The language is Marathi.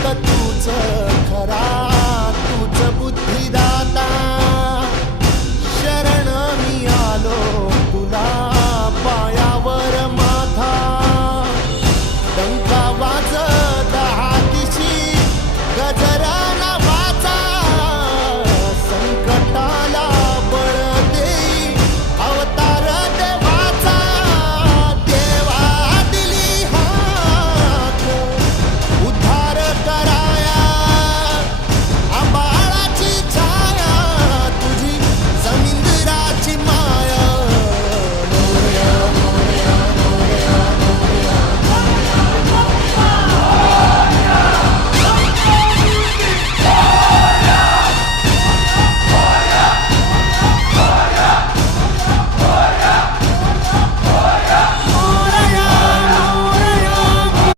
फक्त तूच खरा, तूच बुद्धिदाता. शरण मी आलो तुला पायावर माझा, डंका वाजविला